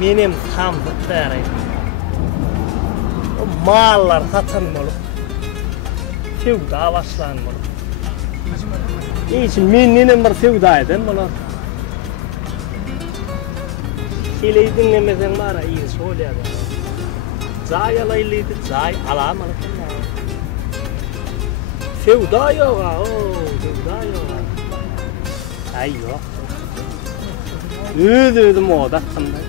Menem sandık däre. O mallar satan bolup. Sevda başlan bolup. Niçin men nenem bir sevda eden bolar. Şeýle dinlemesen bara iyi söýledi. Zay alaylydy, zay alamaly. Sevda ýok, sevda ýok. Ay ýok. Özü moda qanday.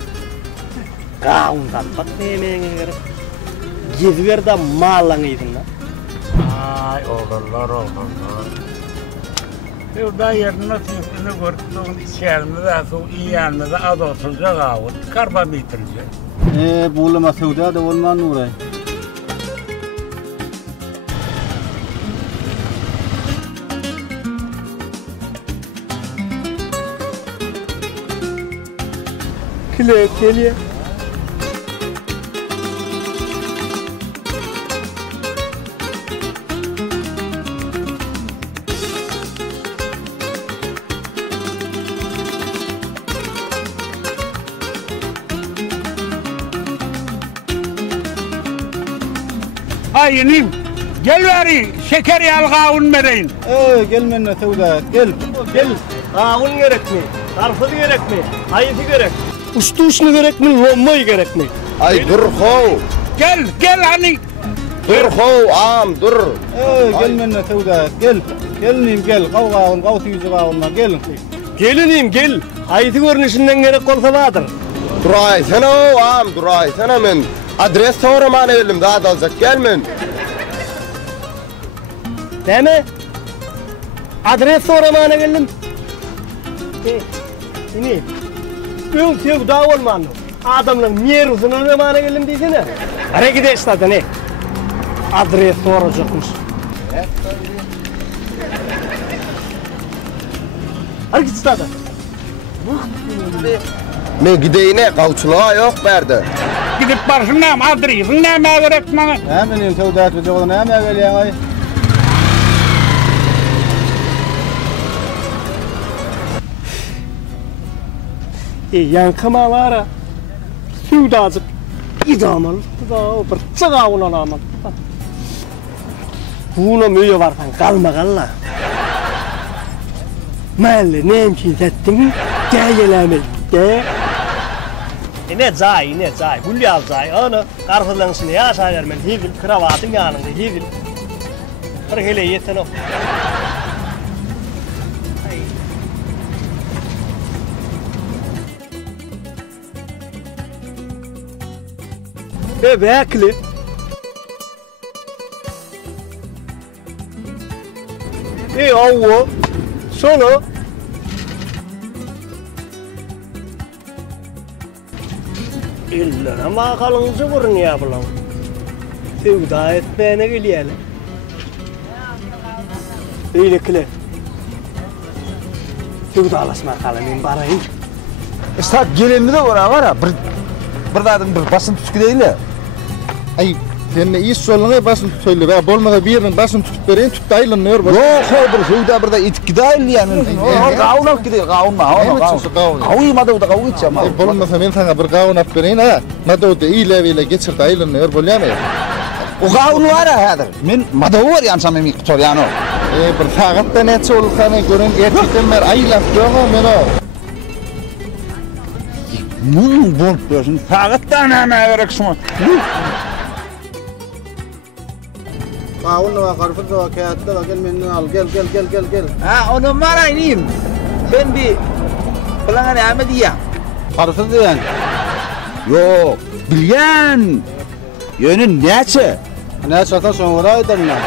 Gaýyndan bak nemeňe gerek. Gezberdə mallaň edin. Ay oğlanlar. Sevda yerine tüyüklüğünü görüp içerimde su iyanımda az oturacak ağır. Karba bitirecek. Bulama sevda da olman Nuray. Kile geliyor. Ay yenim, gel bari şeker yalgağın vereyim. Gelmenne sevda, gel. Gel. Ağın gerek mi? Tarfı gerek mi? Hayıtı gerek. Ustu gerek mi? Lommayı gerek mi? Ay dur hov. Gel hani. Dur hov am dur. Gelmenne sevda, gel. Gelinim gel, kavgağın, kavtı yüzü kavğınma, gelin. Gelinim gel. Hayıtı görünüşünden gerek olsa vardır. Duray sen o am duray sen men. Adres soraman elim daha da olacak gelmen. Deme. Adres soramana geldim. Ini. Ön sevda olman. Adamın meruzunu öğrenmana geldim desene. Hareket etmedi ne? Adres soracakmış. Hareket etmedi. Men gideyine kavçuluğa yok berdi. Gidip başından adresin ne gerek bana? Hemen sevda etmedi olan hemen geliyor ay. Yankıma var ha. Sevdacık. İdamalı. Bir çığağın olamaz. Buna müye varsan kalma kalla. Mahalle neyimkin settin? Gel de. Ne zay. Bulyal zay. Onu karfızlansın ya sayar men. Hivil kravatın yanında hivil. Bir hele yeten o. Bekle. Avvo. Sonu. İllere makalınızı vurun ya bulan. Sevda etmeyene geliyelim. Bekle. Sevda alasma kalın barayım. Esat gelenli de var ha. Bir dadım bir basın tutuku değil ya. Ay, sen de iyi soluna basın söyle. Ben bolmaga bir yerin basın tutup vereyim, tut dayılanıyor. Yok, bir sevda bir de itik gidaylı yani. Gavun alıp gidiyor, gavun. Kavuyma da o da kavuy içeceğim. Bolmasa ben sana bir gavun alıp vereyim ha. Mada da iyi leveyle geçir dayılanıyor, bolya mı? O gavun var ha hadır. Men mada var yani samimi kutor yani o. Bir sağatta ne çoluklarını görün, erkekten ver ayılap yok men o. Bunun bolup diyorsun. Sağıttan hemen gerek şunu. Kavunla var, karpuzla var, kağıtla var, gel menü al, gel. Ha onu var aynıyım. Ben bir plana ne diyeyim? Karpuz diyen. Yok, bilyen. Yönün neçe? Ne satan sonra ederler.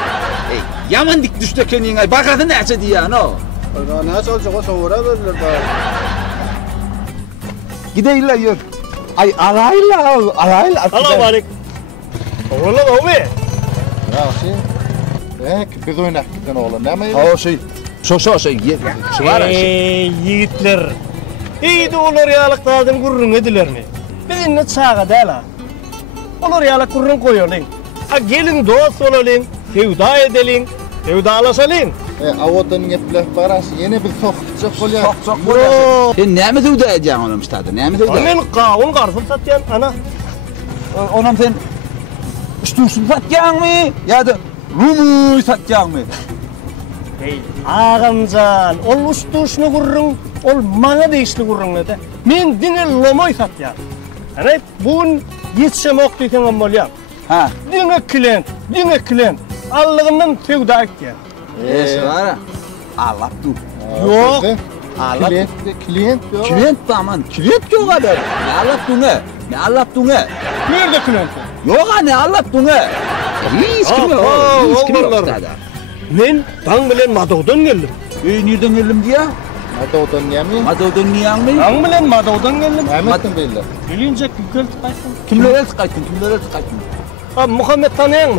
Yaman dik düştü kendine. Bakadın neçe diyen o. Ne salacak o sonra verirler daha. Gideyler yürü. Ay alayla. Salam aleyküm. Oğlum abi. Ya şey. Biz oynak giden oğlan ne mi? O şey. Şu var ya. Yiğitler. İyi de olur yalıklardan gurrun ediler mi? Bizim ne çağa değil ha. Olur yalık gurrun koyuyorlar. Gelin dost olalım, sevda edelim, sevdalaşalım. Awodan gepler baras yine bir soqçaq bolýar. Çok bolýar. Sen näme söwde edýäň onam istadi? Näme söwde? Men qawun garsyp satýan ana. Onam sen üstünsün satýanmy? Ýa-da rumu satýanmy? Hey, ağamcan, ol ustuşnu gurrun, ol maňa deýişli gurrun ede. Men diňe lomoy satýan. Ana bugün ýetişem okdyýan bolýar. Ha. Diňe klient. Allygyndan tewda etýär. Şara. Alap du. Yok. Alap. Klient yok. Klient tamam. Klient yok adam. Ne alap du ne? Ne alap du ne? Nerede klient? Yok ne alap du ne? Hiç kim yok. Hiç kim yok. Men taň bilen Madowdan geldim. Nereden geldim diye? Awodan ýamy? Madowdan niýanmy? Taň bilen Madowdan geldim. Ämetden beýler. Bilince gülüp qaytdym. Kimler qaytdın? Ha Muhammed tanıyan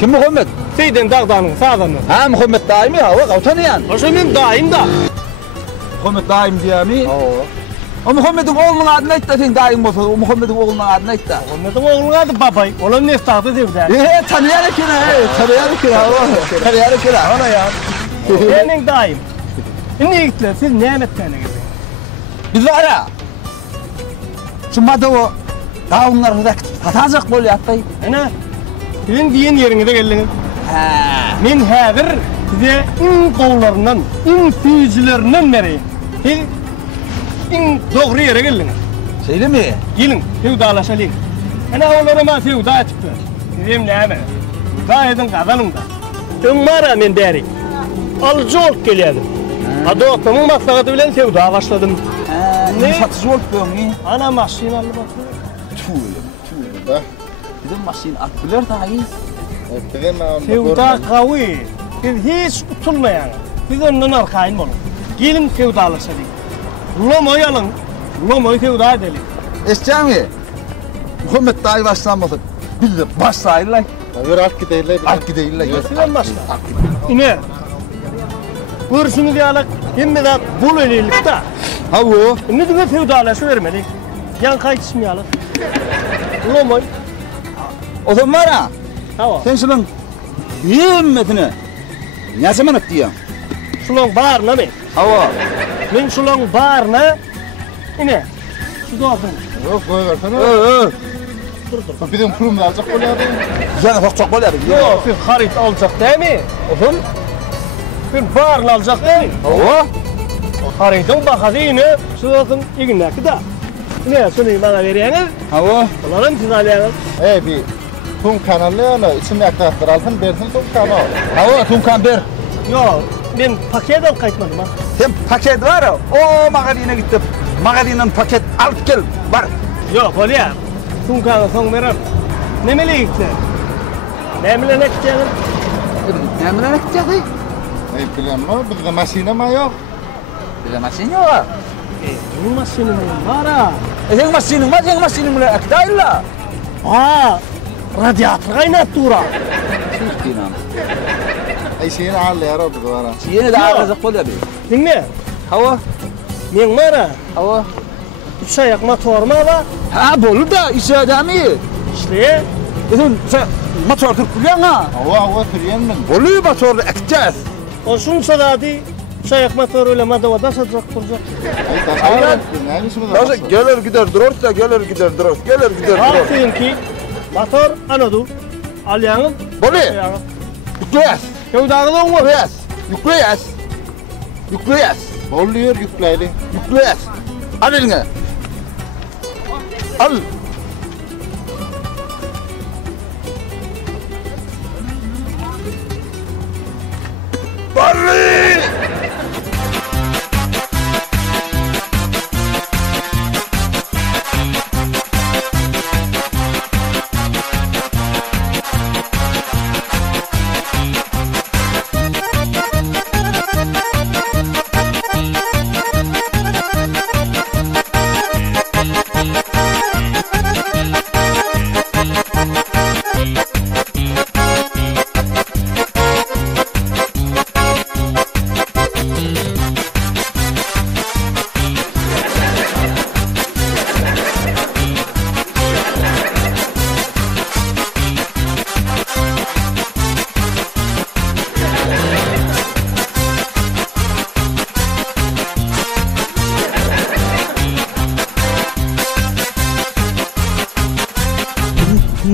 Kim Muhammed? Seyden Dağdan'ın sağdanı. Ha Muhammed daimi ha, o tanıyan. O şey men daim da. Muhammed daim diýämi? O Muhammed'in oğlunun adını ayt da sen daim bolsa, o Muhammed'in oğlunun adını ayt da. Onların oğlunun adı babay. Olan ne istahdı sevdi. Tanıyan ekine, tanıyan ekine. Ana ya. Benim daim. Ne gittiler? Siz ne emettene girdiniz? Biz var ya, şu Madov'u dağınları da tatacak bol yaptay. Ana, sizin diyen yerine de geldiniz. Men hazır size qoğullarından, füyücülerinden vereyim. Siz doğru yere geldiniz. Söyle mi? Gelin, fevdalaşalım. Ana oğullarıma fevda çıktı. Sizim ne hemen? Fevda edin kazanın da. Ümmara men derik. Alıcı olup geliyordum. Adı otamın maslahatı bilen fevda başladım. Ne satıcı olup diyorsun? Ana maşin alıp bakıyor. Da. Bizim maşin at bilir daha iyi. Fevda kavi. Siz hiç utulmayan. Siz ondan arkayın olun. Gelin fevdalaşalım. Lomoy alın. Lomoy fevda edelim. Escami, Muhammed dahi başlanmadık. Biz de başlayırlar. Ver ark gideýler. Ark gideýler. Silen başla. İne. Görüşünü diyalak. Hem de bul öyleylik da. Ha bu? Ne diye fevdalaşa vermedik. Yan kayıtışmayalım. Lomoy. O zaman var ha, Hava. sen şunun himmetini ne zaman ettiğin? Şulon bağırna mı? Hava. Men şulon bağırna. İne. Şu doğdun. Yok koy versene. Dur. Bizim pulumla alacak bolýar. Güzel çok bol yapıyor. Yok, siz harit alacak değil mi? Oğlum. Bir bağırla alacak değil mi? Hava. Haritın bakazını şuratın ignaki da. Ne şunu bana veriyeniz, Hava. onların siz alayanız. Bir tüm kanalı ana içinde aktarlar alsın versin tüm kanal. Hava Tunkan bir. Yok, ben paket al kayıtmadım ha. Hem paket var ya, o magazine gittim. Magazinden paket alıp gel. Var. Yok, öyle ya. Tunkan'ı son verir. Ne mele gitti? Ne mele ne gideceğiniz? Ne mi gidecek? Bilemem bizde maşina mı yok? Bir de maşin yok. Bu maşinin var ha. Sen maşinin var, sen maşinin var. Akdayla. Aa, radyatör kaynat dura. İnan. Şeyini al ya rabbi var. Yine de ağırlık bol yapıyor. Dinle. Hava. Men var ha. Hava. Üç ayak motor mu var? Ha bolu da işe adamı. İşte. Sen motor kırıp biliyorsun ha. Hava türeyen mi? Bolu motorla ekeceğiz. O şunsa da hadi. Üç ayak motor öyle madavada satacak duracak. Aynen. Ne işimiz var? Nasıl gelir gider durur da gelir gider durur. Gelir gider durur. Aferin ki motor anadı. Alyanın. Bolu. Yükleyiz. Kevdağıdan mı? Yükleyiz. Yükleyiz. Bolluyor yükleyli. Yükleyiz. Al eline. Al. Barley!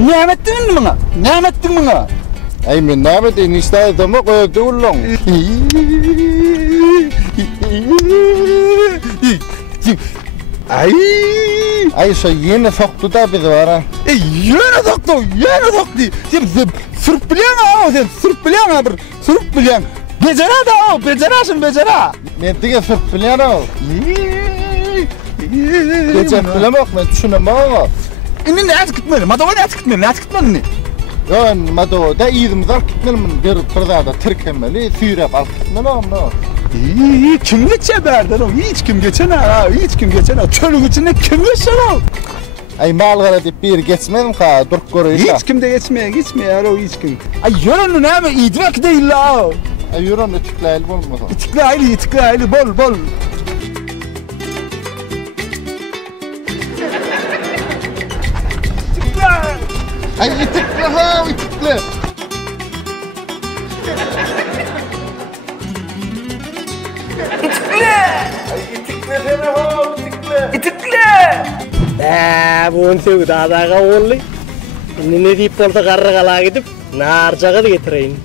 Ne ettin bana? Ne ettin bana? Ay men näme diýin istadymmy goýdy ullun. Ay şo ýene sokdu da bizi bara. Ýene sokdu. Sen sürüp bilen bir sürüp bilen. Becera da, becera. Men dige sürüp bilen o. Geçen bilemek men düşünemem ama. Indi näçe gitmeli? Madova näçe gitmeli? Ön madoda ýyzymyz alyp gitmelimin bir zada tirkemeli, süýrep alyp gitmeli ama. Kim geçe berden o? Hiç kim geçen ha, Çölün içinde kim geçen o? Ay malgara diýip bir geçmedim ha, durup görýär. Hiç kim de geçmeýär o hiç kim. Ay ýörünün näme idrak diýil la. Ay ýören etikläýil bolmasa. İtikläýil bol. Ay itikle. Bugün sevgi dadaga oldu. Şimdi ne deyip bolsa garragala gidip narjaga da getireyin.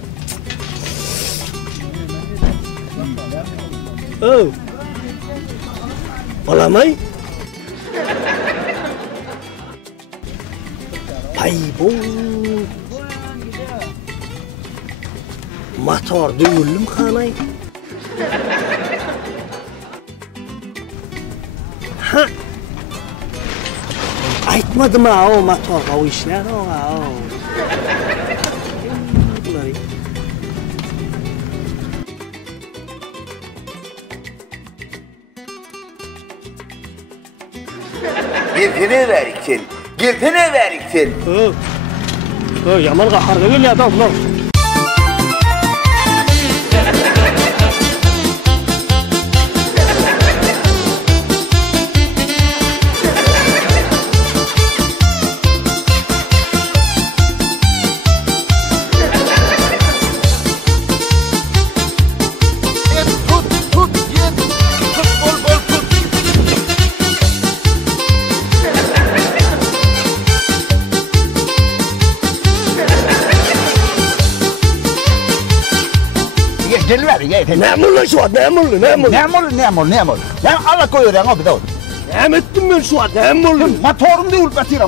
Oh. Olamay. Ay bu. Motor düğüllüm kanay. Ha. Aytmadım ha o motor o işler o ha o. Geltene veriktin. Yaman qaharda gel adam lan. Nämol. Ya alla koyur ya abi da. Nämetdim men şu adamı. Motorum da ulpatira,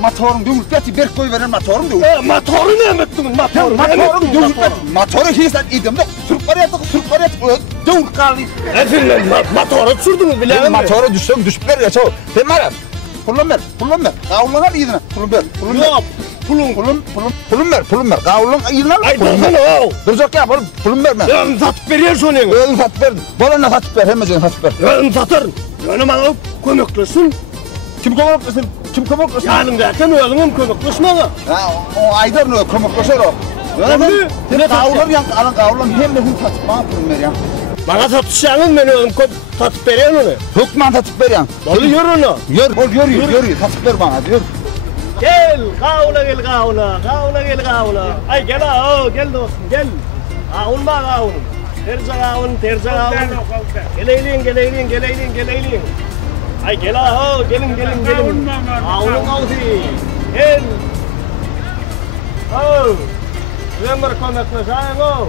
bir koy veren motorum da. Motoru nämetdim motoru. Motoru hiç idem de sürüp var ya dur kaldı. Efendim motoru sürdünüz bile. Motoru düşüp ver ya çav. Ben var. Pulum ver. Kavlanan iyidine. Pulum ver. Pulum ver. Kavlan iyidine. Ay dostum. Duracak ya pulum verme. Ben satıp veriyorsun onu. Öldüm satıp verdim. Bana satıp ver, hemen satıp ver. Ben satırım. Önüm alıp kömeklesin. Kim kömeklesin? Yanındayken oğlum kömeklesin ona. O Aydar ne kömekleşer o. Öyle. Ne kavlan yan kavlan hem de hukuk satıp bana pulum ver ya. Bana satışanın ben oğlum satıp veriyorsun onu. Hukman satıp ver ya. Dolu yürü onu. Yürü satıp ver bana diyor. Gel kavla. Ay gel gel dostum gel. Kavulma kavul. Terza kavul. Geleylin. Ay gel gelin. Kavulun avzi. Gel. Ömer konaklaşayın o.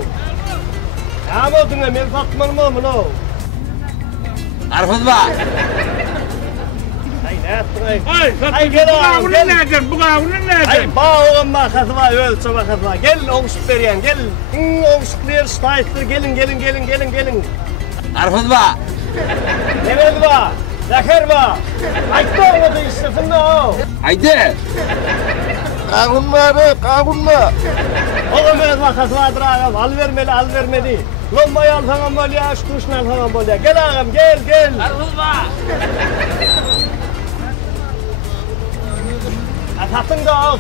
Ama oduna men satmanım mı no? Arfız ba. Ay gel Bu kavunun nerede? Ay bağım bakatma ölçü bakatma. Gel oğuşuk veriyen gel. Oğuşuklar staytır gelin. Arfız ba. Ne verdi ba? Zakir ba. Aytta ona da istesin de o. Haydi. Kavunma. Oğlum ez bakatmadır ağam. Al vermedi. Lombayı al falan böyle aç kuşun al falan böyle. Gel ağam gel. Arfız ba.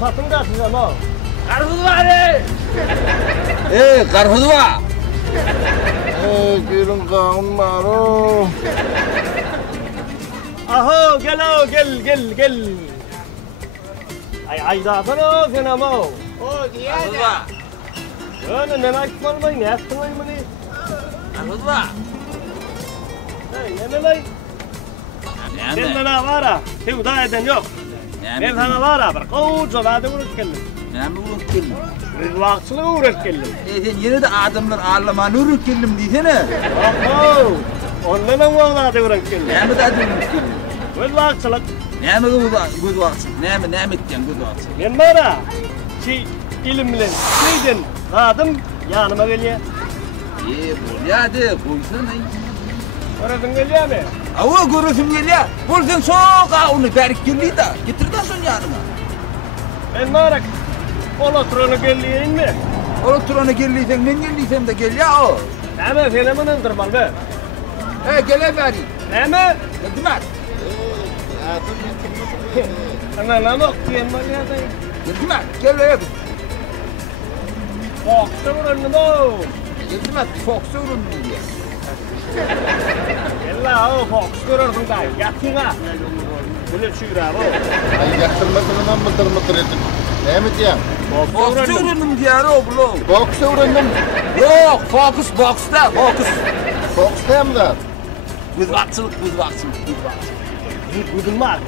Satın da size mo. Karpuz var ey. Karpuz var. Gelin kavunma o. Aho gel. Ay da sana sen ama. O diye de. Ne aytmalmayın, ne yaptırmayın bunu? Karpuz var. Ne melay? Ben bana var ha, sevda eden yok. Ben sana var ha, bir koca vade bunu tükendim. Näme urup geldim? Biz vaqtçılığa uğraşıp geldim. Sen yine de adamlar ağlamanı urup geldim diysene. Oho! Ondan da vaqtda uğraşıp geldim. Näme de adamlar geldim? Biz vaqtçılık. Näme göz vaqt? Näme etken göz vaqt? Men bana ki ilim bilen şeyden adım yanıma geliyor. Bol ya de, bolsun ay. Oradan geliyor mu? Ava görürsün geliyor. Bolsun soğuk onu berik geldi da. Getirden son yanıma. Ben bana ola turunu geliyor mi? Ola turana geldiysen men geldiysem de gel ya o. Näme fenomendir mal be. Gele bari. Näme? Demek. Ana näme okuyayım mal ya da. Demek. Gel ya. Vaqtda uğrandım o. Demek Fox'u urundum diye. Ella o Fox görürdün da. Yatına. Böyle çüyra bu. Ay yaktırmasından mıdır ettim. Näme diýär? Fox'u urundum diye o bulo. Boksa uğrandım. Yok, Fox box'ta, Fox. Boksta hem de. Göz vaqtçılık. Gudulmak.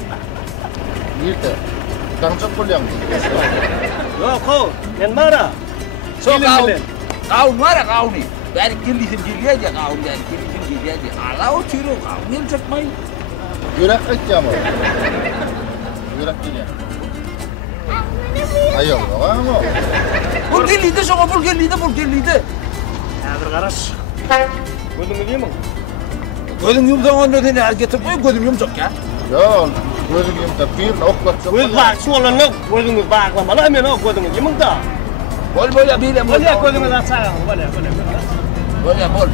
Nerede? Dancak bolýan. Yok o. Men bana. Çok İlim bilen. Kavun var ya kavuni. Ben geldiysem geliyor ya kavun yani geldiysem geliyor ya. Allah o tiro kavun hem çakmayın. Yürek etýär mi? Yürek diýär. Ayo, ama. Bul geliydi şoğa bul geliydi. Hazır garaş. Gördün mü diyeyim mi? Gözüm yumuşak onu ödeni hareketi koy gözüm yumuşak ya. Yo, gözüm yumda bir oklatacak. Göz bak soğlanı gözümüz bağlamalı hemen o gözümüz yemin da. Bol böyle bile bol. Böyle gözümüz açayım böyle. Böyle bol.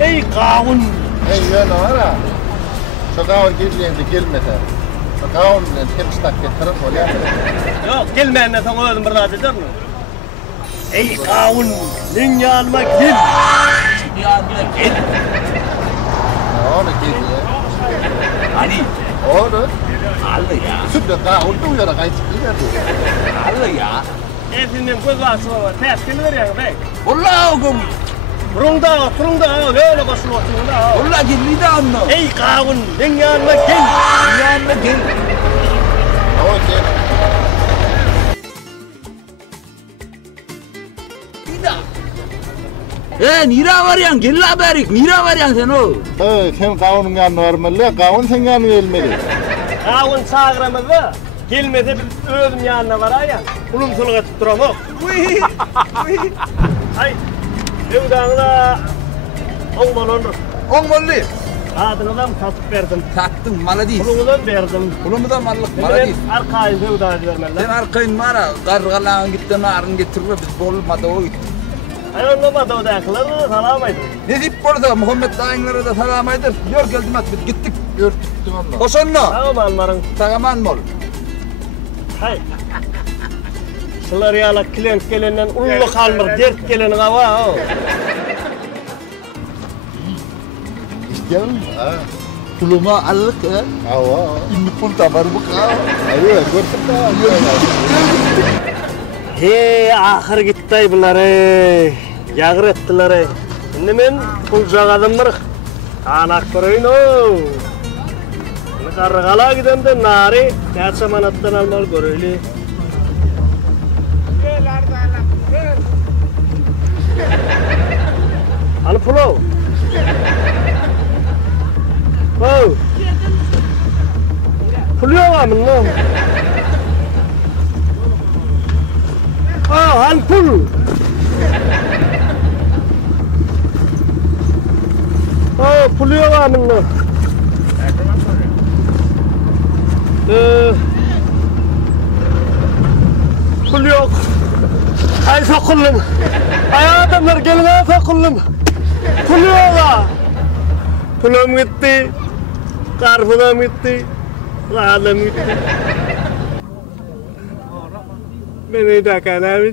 Ey kavun. Hey yana var ha. Şu kavun geldiğinde gelmedi. Şu kavun bilen temstak getirin bolýar. Yok gelmeyenle sana öldüm bir daha eder mi? Ey kavun. Nin yanıma gel. Yanına gel. Onu geliyor. Hani Onu Allah ya. sütle kavun da uyara kayıt gidiyor. Allah ya. Efendim göz açma var. Ters gelir ya bey. Vallahi o gün. Turunda öyle basılı oturunda. Vallahi geliydi anla. Ey kavun. Nin yanıma gel. Yanına gel. O gel. Nira varyan gel haberik. Nira varyan sen o. Sen kavunun yanına varmalı, kavun sen yanına gelmeli. Kavun sağıramızı. Gelmedi bir özüm yanına var ya. Ulum suluğa tutturam o. Ay. Evdanına on balondur. On molli. Adını da satıp verdim. Taktın malı değil. Ulumu da verdim. Ulumu da mallık malı Ben değil. arkayı evdanı vermeliler. Sen arkayın var ha. Kargalan gitti narın getirme biz bolmadı o gitti. Ay anlamadı o dayaklarını da salamaydı. Ne deyip burada Muhammed dayınlara da salamaydır. Yor geldim at biz gittik. Örtüktüm onunla. Koşonno. Tamam almarın. Tagaman mol. Hay. Şunlar yala klient gelenden ullu kalmır. Dert gelen hava o. Gel. Ha. Tuluma allık ha. Hava. İnni pul tabar bu ka. Ayo, gördüm da. He ahir gitti bunları. Yağır ettiler. Şimdi men pul jagadım bir. Anak koyun o. Ne kargala gidem de nari. Kaça manattan almal göreli. Al pulo. Oh. Pul yok amın lan. Oh, al pul. Oh, pul yok amın lan. Pul yok. Ay sokullum. Ay adamlar gelin ay sokullum. Pul yok ha. Pulum gitti. Karpuzum gitti. Rahatım gitti. Beni de kanal